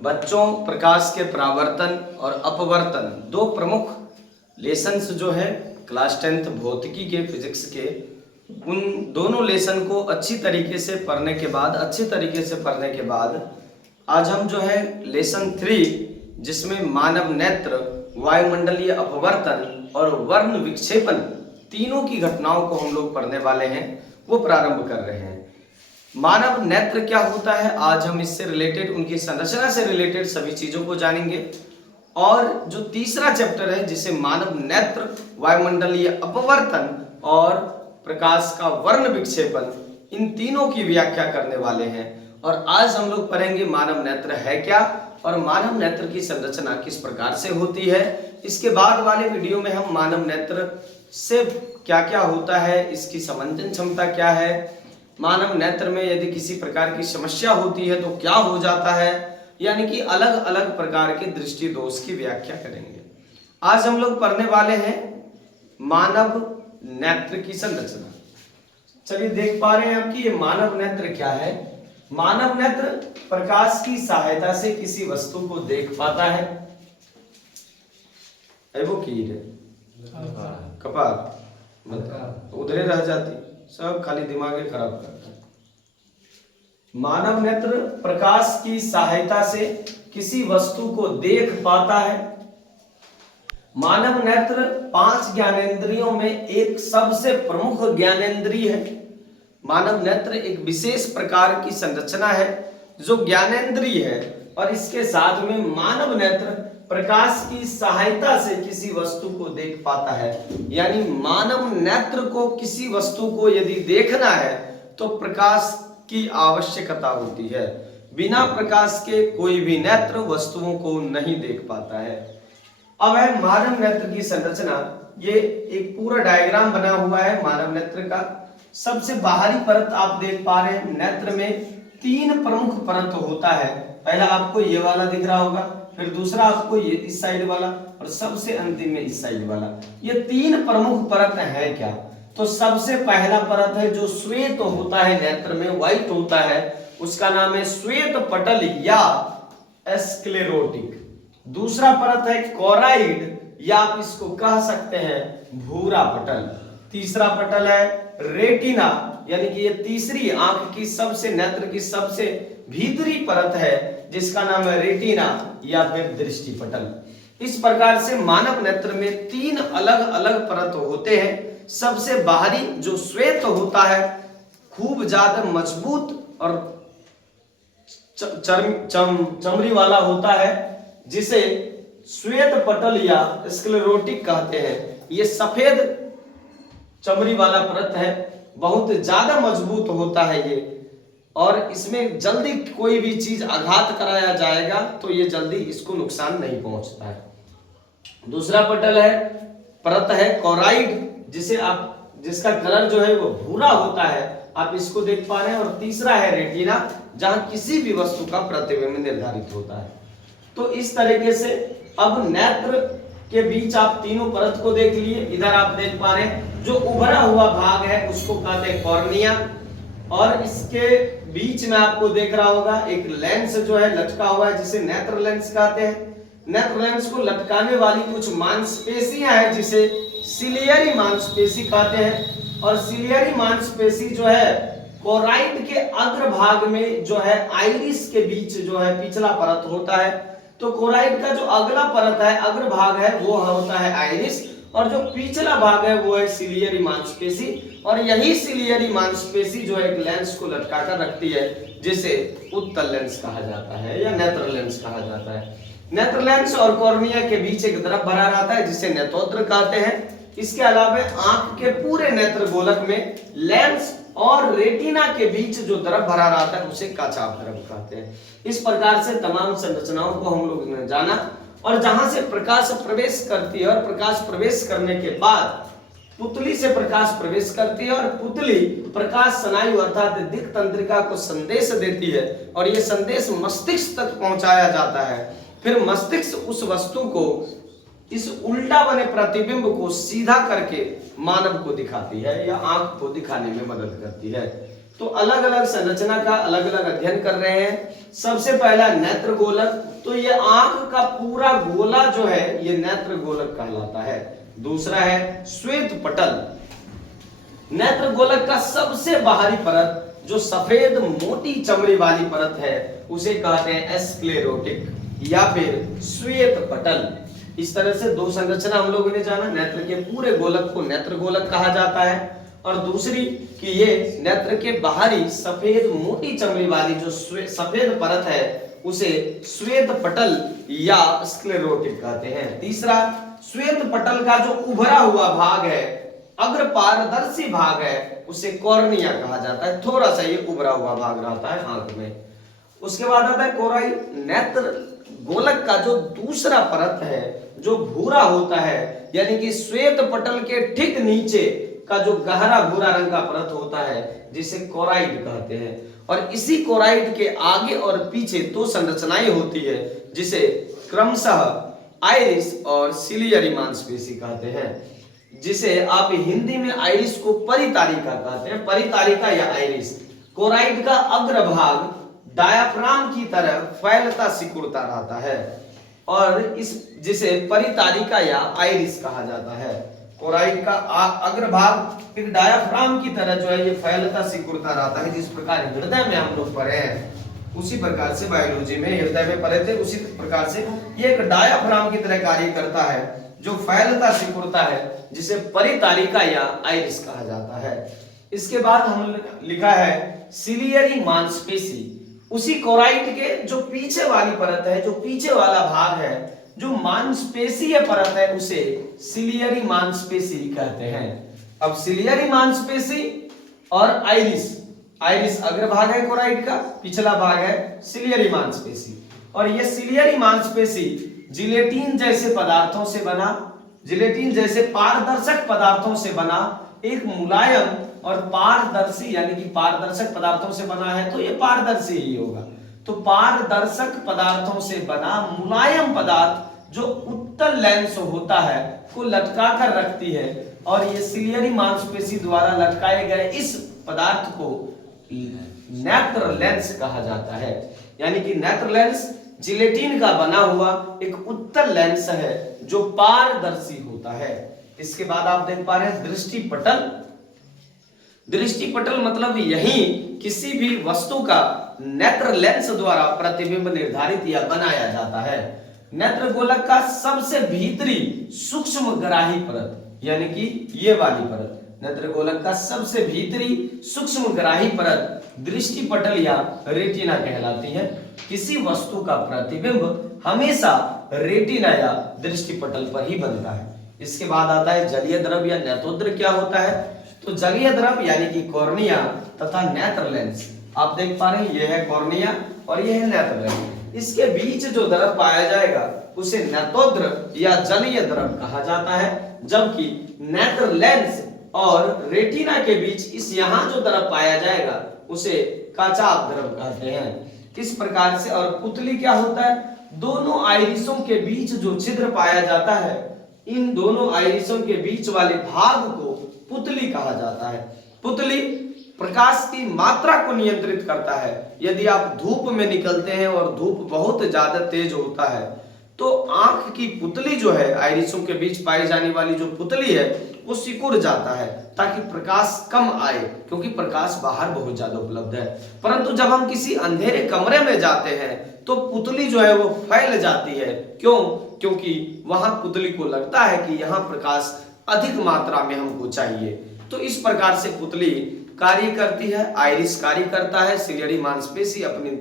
बच्चों, प्रकाश के परावर्तन और अपवर्तन दो प्रमुख लेसन्स जो है क्लास 10th भौतिकी के फिजिक्स के, उन दोनों लेसन को अच्छी तरीके से पढ़ने के बाद आज हम जो है लेसन 3 जिसमें मानव नेत्र, वायुमंडलीय अपवर्तन और वर्ण विक्षेपन तीनों की घटनाओं को हम लोग पढ़ने वाले हैं, वो प्रारंभ कर रहे हैं। मानव नेत्र क्या होता है, आज हम इससे रिलेटेड, उनकी संरचना से रिलेटेड सभी चीजों को जानेंगे। और जो तीसरा चैप्टर है जिसे मानव नेत्र, वायुमंडलीय अपवर्तन और प्रकाश का वर्ण विक्षेपन, इन तीनों की व्याख्या करने वाले हैं। और आज हम लोग पढ़ेंगे मानव नेत्र है क्या और मानव नेत्र की संरचना किस प्रकार से होती है। इसके बाद वाले वीडियो में हम मानव नेत्र से क्या क्या होता है, इसकी समंजन क्षमता क्या है, मानव नेत्र में यदि किसी प्रकार की समस्या होती है तो क्या हो जाता है, यानी कि अलग अलग प्रकार के दृष्टि दोष की व्याख्या करेंगे। आज हम लोग पढ़ने वाले हैं मानव नेत्र की संरचना। चलिए देख पा रहे हैं आप कि ये मानव नेत्र क्या है। मानव नेत्र प्रकाश की सहायता से किसी वस्तु को देख पाता है। वो की है कपाल उधरे रह जाती, सब खाली दिमाग खराब करता है। मानव नेत्र प्रकाश की सहायता से किसी वस्तु को देख पाता है। मानव नेत्र 5 ज्ञानेंद्रियों में एक सबसे प्रमुख ज्ञानेंद्रिय है। मानव नेत्र एक विशेष प्रकार की संरचना है जो ज्ञानेंद्रिय है, और इसके साथ में मानव नेत्र प्रकाश की सहायता से किसी वस्तु को देख पाता है। यानी मानव नेत्र को किसी वस्तु को यदि देखना है तो प्रकाश की आवश्यकता होती है। बिना प्रकाश के कोई भी नेत्र वस्तुओं को नहीं देख पाता है। अब है मानव नेत्र की संरचना। ये एक पूरा डायग्राम बना हुआ है मानव नेत्र का। सबसे बाहरी परत आप देख पा रहे हैं। नेत्र में 3 प्रमुख परत होता है। पहला आपको ये वाला दिख रहा होगा, फिर दूसरा आपको ये इस साइड वाला, और सबसे अंतिम में इस साइड वाला। ये 3 प्रमुख परत है क्या, तो सबसे पहला परत है जो श्वेत होता है, नेत्र में व्हाइट होता है, उसका नाम है श्वेत पटल या स्क्लेरोटिक। दूसरा परत है कोराइड या आप इसको कह सकते हैं भूरा पटल। तीसरा पटल है रेटिना, यानी कि ये तीसरी आंख की सबसे, नेत्र की सबसे भीतरी परत है जिसका नाम है रेटिना या फिर दृष्टि पटल। इस प्रकार से मानव नेत्र में 3 अलग अलग परत होते हैं। सबसे बाहरी जो श्वेत होता है खूब ज्यादा मजबूत और चमड़ी वाला होता है, जिसे श्वेत पटल या स्क्लेरोटिक कहते हैं। ये सफेद चमड़ी वाला परत है, बहुत ज्यादा मजबूत होता है ये, और इसमें जल्दी कोई भी चीज आघात कराया जाएगा तो ये जल्दी इसको नुकसान नहीं पहुंचता है। दूसरा पटल है, परत है कोराइड, जिसका कलर जो है वो भूरा होता है, आप इसको देख पा रहे हैं। और तीसरा है रेटिना, जहां किसी भी वस्तु का प्रतिबिंब निर्धारित होता है। तो इस तरीके से अब नेत्र के बीच आप तीनों परत को देख लिए। इधर आप देख पा रहे हैं जो उभरा हुआ भाग है उसको कहते हैं कॉर्निया, और इसके बीच में आपको देख रहा होगा एक लेंस जो है लटका हुआ है जिसे नेत्र लेंस कहते हैं। नेत्र लेंस को लटकाने वाली कुछ मांसपेशियां हैं जिसे सिलियरी मांसपेशी कहते हैं। और सिलियरी मांसपेशी जो है कोराइड के अग्रभाग में जो है आइरिस के बीच जो है पिछला परत होता है। तो कोराइड का जो अगला परत है, अग्रभाग है, वो होता है आइरिस, और जो पिछला भाग है वो है सिलियरी मांसपेशी। और यही सिलियरी मांसपेशी जो एक लेंस को लटका कर रखती है जिसे उत्तल लेंस कहा जाता है या नेत्र लेंस कहा जाता है। नेत्र लेंस और कॉर्निया के बीच एक द्रव भरा रहता है जिसे नेत्रोद्र कहते हैं। इसके अलावा आंख के पूरे नेत्र गोलक में लेंस और रेटिना के बीच जो द्रव भरा रहता है उसे काचाभ द्रव कहते हैं। इस प्रकार से तमाम संरचनाओं को हम लोग ने जाना। और जहां से प्रकाश प्रवेश करती है, और प्रकाश प्रवेश करने के बाद पुतली से प्रकाश प्रवेश करती है, और पुतली प्रकाश स्नायु अर्थात दिक् तंत्रिका को संदेश देती है, और यह संदेश मस्तिष्क तक पहुंचाया जाता है। फिर मस्तिष्क उस वस्तु को, इस उल्टा बने प्रतिबिंब को सीधा करके मानव को दिखाती है या आंख को दिखाने में मदद करती है। तो अलग अलग संरचना का अलग अलग अध्ययन कर रहे हैं। सबसे पहला नेत्र गोलक, तो ये आंख का पूरा गोला जो है ये नेत्र गोलक कहलाता है। दूसरा है श्वेत पटल, नेत्र गोलक का सबसे बाहरी परत जो सफेद मोटी चमड़ी वाली परत है उसे कहते हैं स्क्लेरोटिक या फिर श्वेत पटल। इस तरह से दो संरचना हम लोगों ने जाना, नेत्र के पूरे गोलक को नेत्र गोलक कहा जाता है और दूसरी कि ये नेत्र के बाहरी सफेद मोटी चमड़ी वाली जो सफेद परत है उसे श्वेत पटल या स्क्लेरोटिक कहते हैं। तीसरा श्वेत पटल का जो उभरा हुआ भाग है, अग्र पारदर्शी भाग है, उसे कॉर्निया कहा जाता है। थोड़ा सा ये उभरा हुआ भाग रहता है आंख में। उसके बाद आता है कोराइड, नेत्र गोलक का जो दूसरा परत है जो भूरा होता है, यानी कि श्वेत पटल के ठीक नीचे का जो गहरा भूरा रंग का परत होता है जिसे कोराइड कहते हैं। और इसी कोराइड के आगे और पीछे दो संरचनाएं होती है जिसे क्रमशः आइरिस और सिलियरी मांसपेशी कहते हैं, जिसे आप हिंदी में आइरिस को परितारिका कहते हैं, परितारिका या आइरिस। कोराइड का अग्रभाग डायाफ्राम की तरह फैलता सिकुड़ता रहता है और इस जिसे परितारिका या आइरिस कहा जाता है। कोराइड का अग्रभाग एक डायाफ्राम की तरह जो है ये फैलता सिकुड़ता रहता है। जिस प्रकार हृदय में हम लोग पढ़े हैं उसी प्रकार से बायोलॉजी में हृदय में पढ़े थे, उसी प्रकार से ये एक डायाफ्राम की तरह कार्य करता है जो फैलता सिकुड़ता है, जिसे परितारिका या आइरिस कहा जाता है। इसके बाद हम लिखा है सिलियरी मांसपेशी, उसी कोराइड के जो पीछे वाली परत है, जो पीछे वाला भाग है, जो मांसपेशीय परत है उसे सिलियरी मांसपेशी कहते हैं। अब सिलियरी मांसपेशी और आइरिस, आइरिस अग्रभाग है कोराइड का, पिछला भाग है सिलियरी मांसपेशी। और ये सिलियरी मांसपेशी जिलेटिन जैसे पदार्थों से बना, जिलेटिन जैसे पारदर्शक पदार्थों से बना एक मुलायम और पारदर्शी, यानी कि पारदर्शक पदार्थों से बना है तो ये पारदर्शी ही होगा। तो पारदर्शक पदार्थों से बना मुलायम पदार्थ जो उत्तल लेंस होता है को लटका कर रखती है और ये सिलियरी मांसपेशी द्वारा लटकाए गए इस पदार्थ को नेत्र लेंस कहा जाता है। यानी कि नेत्र लेंस जिलेटिन का बना हुआ एक उत्तल लेंस है जो पारदर्शी होता है। इसके बाद आप देख पा रहे हैं दृष्टि पटल। दृष्टि पटल मतलब यही किसी भी वस्तु का नेत्र लेंस द्वारा प्रतिबिंब निर्धारित या बनाया जाता है। नेत्र गोलक का सबसे भीतरी सूक्ष्म ग्राही परत, यानी कि ये वाली परत, नेत्र गोलक का सबसे भीतरी सूक्ष्म ग्राही परत दृष्टि पटल या रेटिना कहलाती है। किसी वस्तु का प्रतिबिंब हमेशा रेटिना या दृष्टि पटल पर ही बनता है। इसके बाद आता है जलीय द्रव या नेत्रोद्र। क्या होता है? तो जलीय द्रव यानी कि कॉर्निया तथा नेत्र लेंस। आप देख पा रहे हैं ये है कॉर्निया और ये है नेत्र लेंस। इसके बीच जो द्रव पाया जाएगा उसे नेत्रोद्र या जलीय द्रव कहा जाता है, जबकि नेत्र लेंस और रेटिना के बीच इस यहाँ जो द्रव पाया जाएगा उसे काचाभ द्रव कहते हैं। इस प्रकार से और पुतली क्या होता है? दोनों आइरिसों के बीच जो छिद्र पाया जाता है, इन दोनों आइरिसों के बीच वाले भाग को पुतली कहा जाता है। पुतली प्रकाश की मात्रा को नियंत्रित करता है। यदि आप धूप में निकलते हैं और धूप बहुत ज्यादा तेज होता है तो आंख की पुतली जो है, आइरिसों के बीच पाई जाने वाली जो पुतली है वो सिकुड़ जाता है ताकि प्रकाश कम आए, क्योंकि प्रकाश बाहर बहुत ज्यादा उपलब्ध है। परंतु जब हम किसी अंधेरे कमरे में जाते हैं तो पुतली जो है वो फैल जाती है। क्यों? क्योंकि वहां पुतली को लगता है कि यहाँ प्रकाश अधिक मात्रा में हमको चाहिए। तो इस प्रकार से पुतली कार्य करती है, आइरिस कार्य करता है, सिलियरी मांसपेशी अपनी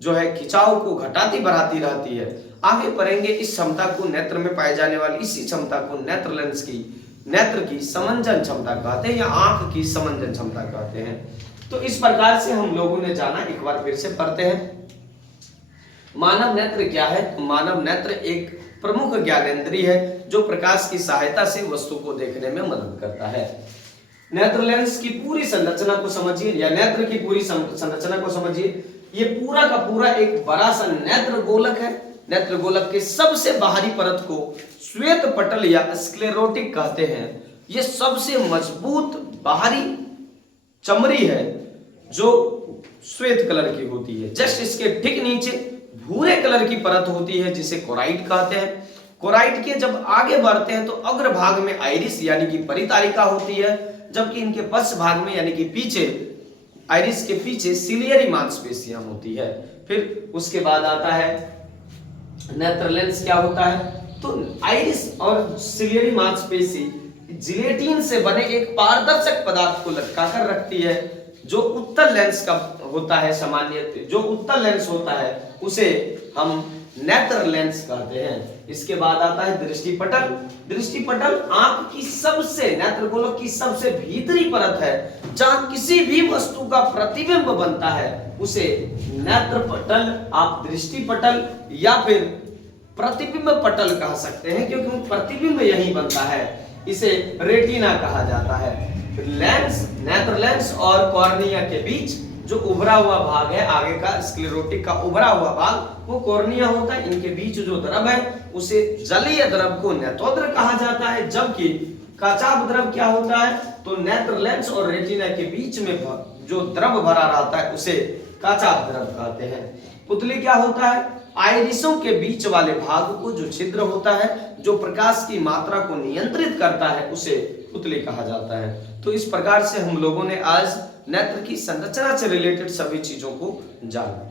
जो है खिंचाव को घटाती बढ़ाती रहती है। आगे पढ़ेंगे इस क्षमता को, नेत्र में पाए जाने वाली इसी क्षमता को नेत्र लेंस की, नेत्र की समंजन क्षमता कहते हैं या आंख की समंजन क्षमता कहते हैं। तो इस प्रकार से हम लोगों ने जाना, एक बार फिर से पढ़ते हैं। मानव नेत्र क्या है? मानव नेत्र एक प्रमुख ज्ञानेंद्रिय है जो प्रकाश की सहायता से वस्तु को देखने में मदद करता है। नेत्र लेंस की पूरी संरचना को समझिए या नेत्र की पूरी संरचना को समझिए। ये पूरा का पूरा एक बड़ा सा नेत्र गोलक है। नेत्र गोलक के सबसे बाहरी परत को श्वेत पटल या स्क्लेरोटिक कहते हैं। ये सबसे मजबूत बाहरी चमड़ी है जो श्वेत कलर की होती है। जस्ट इसके ठीक नीचे भूरे कलर की परत होती है जिसे कोराइट कहते हैं। कोराइट के जब आगे बढ़ते हैं तो अग्रभाग में आइरिस यानी कि परितारिका होती है, जबकि इनके पश्च भाग में यानी कि पीछे, आइरिस के पीछे सिलियरी मांसपेशियां होती है। फिर उसके बाद आता है नेत्र लेंस। क्या होता है? तो आइरिस और सिलियरी मांसपेशी जिलेटिन से बने एक पारदर्शक पदार्थ को लटकाकर रखती है। जो उत्तल लेंस का होता है, सामान्य जो उत्तल लेंस होता है उसे हम नेत्र लेंस कहते हैं। इसके बाद आता है दृष्टिपटल। दृष्टिपटल आंख की सबसे, नेत्रगोलक की सबसे भीतरी परत है जहां किसी भी वस्तु का प्रतिबिंब बनता है उसे नेत्रपटल, आप दृष्टिपटल या फिर प्रतिबिंब पटल कह सकते हैं, क्योंकि प्रतिबिंब यही बनता है। इसे रेटिना कहा जाता है। लेंस, नेत्र लेंस और कॉर्निया के बीच जो उभरा हुआ भाग है, आगे का स्क्लेरोटिक का उभरा हुआ भाग, वो कॉर्निया होता है। इनके बीच जो द्रव है उसे जलीय द्रव को नेत्रोद्र कहा जाता है, जबकि कचाप द्रव क्या होता है? तो नेत्र लेंस और रेटिना के बीच में जो द्रव भरा रहता है उसे कचाप द्रव कहते हैं। पुतली क्या होता है? आइरिसों के बीच वाले भाग को जो छिद्र होता है, जो प्रकाश की मात्रा को नियंत्रित करता है, उसे पुतली कहा जाता है। तो इस प्रकार से हम लोगों ने आज नेत्र की संरचना से रिलेटेड सभी चीजों को जाना।